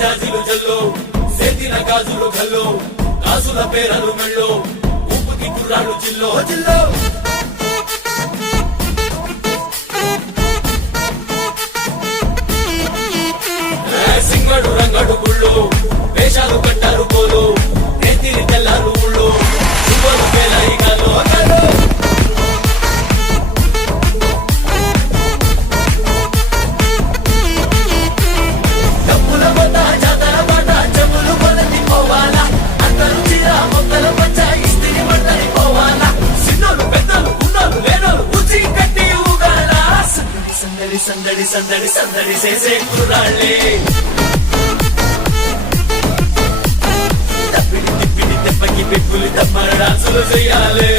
జాజిలు జల్లో సేతిన గాజులు గల్లో గాజుల పేరలు మెళ్ళో ఉప్పుకి కుర్రాళ్ళు జిల్లో జిల్లో సింగడు రంగడు గుళ్ళు వేషాలు కట్టారు పోలు నేతిని తెల్లారు ఊళ్ళు శుభలు పేలాయి గాలో గాలో డబ్బుల బొట్ట జాతర బాట చెప్పులు కొలది పోవాలా అందరూ చీర మొక్కలు పచ్చ ఇస్తిరి బట్టని పోవాలా చిన్నోళ్ళు పెద్దలు ఉన్నోళ్ళు లేనోళ్ళు ఉచి కట్టి ఊగాల సందడి సందడి సందడి సందడి చేసే కుర్రాళ్ళే తప్పిడి తిప్పిడి తెప్పకి పెప్పులు తప్ప డాన్సులు చేయాలి